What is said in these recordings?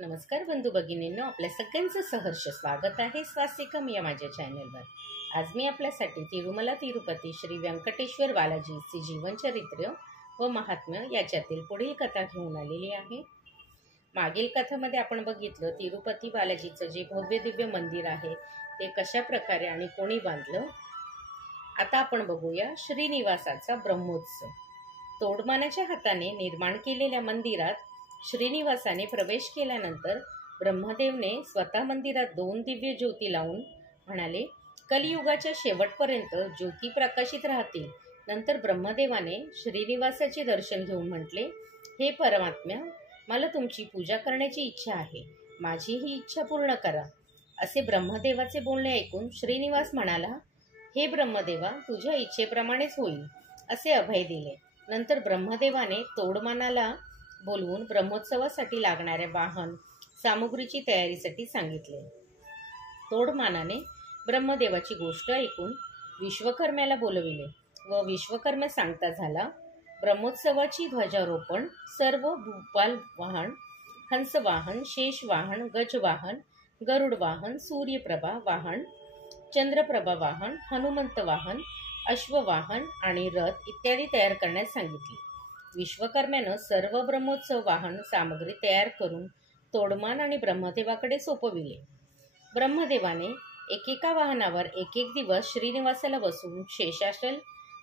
नमस्कार बंधू भगिनींनो, आपल्या सगळ्यांचं सहर्ष स्वागत आहे स्वास्तिकम या माझ्या चॅनलवर। आज मी आपल्यासाठी तिरुमला तिरुपती श्री व्यंकटेश्वर बालाजीचे जीवनचरित्र व महात्म्य याच्यातील पुढील कथा घेऊन आलेली आहे। मागील कथेमध्ये आपण बघितलं तिरुपती बालाजीचं जे भव्य दिव्य मंदिर आहे ते कशा प्रकारे आणि कोणी बांधलं। आता आपण बघूया श्रीनिवासाचा ब्रह्मोत्सव। तोडमानाच्या हाताने निर्माण केलेल्या मंदिरात श्रीनिवासाने प्रवेश केल्यानंतर ब्रह्मदेवने स्वतः मंदिरात 2 दिव्य ज्योती लावून म्हणाले, कलियुगाच्या शेवटपर्यंत ज्योती प्रकाशित राहतील। नंतर ब्रह्मदेवाने श्रीनिवासाचे दर्शन घेऊन म्हटले, हे परमात्म्या, मला तुमची पूजा करण्याची इच्छा आहे, माझी ही इच्छा पूर्ण करा। असे ब्रह्मदेवाचे बोलणे ऐकून श्रीनिवास म्हणाला, हे ब्रह्मदेवा, तुझ्या इच्छेप्रमाणेच होईल, असे अभय दिले। नंतर ब्रह्मदेवाने तोडमानाला बोलवून ब्रह्मोत्सवासाठी लागणाऱ्या वाहन सामुग्रीची तयारीसाठी सांगितले। तोडमानाने ब्रह्मदेवाची गोष्ट ऐकून विश्वकर्म्याला बोलविले व विश्वकर्म सांगता झाला, ब्रह्मोत्सवाची ध्वजारोपण सर्व भूपाल वाहन, हंस वाहन, शेष वाहन, गज वाहन, गरुड वाहन, सूर्यप्रभा वाहन, चंद्रप्रभा वाहन, हनुमंत वाहन, अश्ववाहन आणि रथ इत्यादी तयार करण्यास सांगितले। विश्वकर्म्यानं सर्व ब्रह्मोत्सव वाहन सामग्री तयार करून तोडमान आणि ब्रह्मदेवाकडे सोपविले। ब्रह्मदेवाने एकेका वाहनावर एक दिवस श्रीनिवासाला बसवून शेषाचल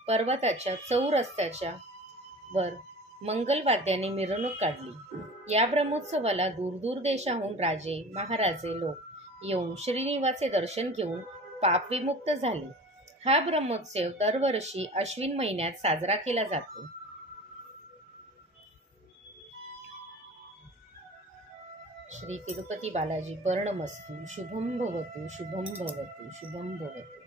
पर्वताच्या चौरस्त्याच्या वर मंगलवाद्याने मिरवणूक काढली। या ब्रह्मोत्सवाला दूरदूर देशाहून राजे महाराजे लोक येऊन श्रीनिवासाचे दर्शन घेऊन पापविमुक्त झाले। हा ब्रह्मोत्सव दरवर्षी अश्विन महिन्यात साजरा केला जातो। श्री तिरुपती बालाजी पर्णमस्तु। शुभम भवतु, शुभम भवतु, शुभम भवतु।